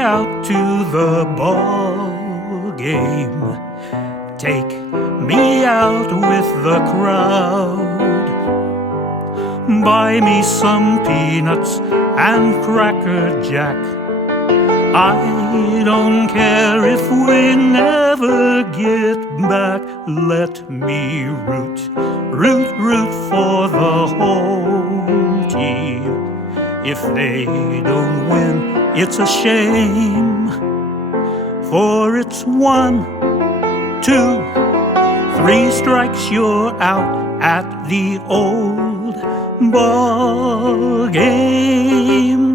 out to the ball game. Take me out with the crowd. Buy me some peanuts and Cracker Jack. I don't care if we never get back. Let me root for the home team. If they don't win, it's a shame, for it's 1, 2, 3 strikes, you're out at the old ball game.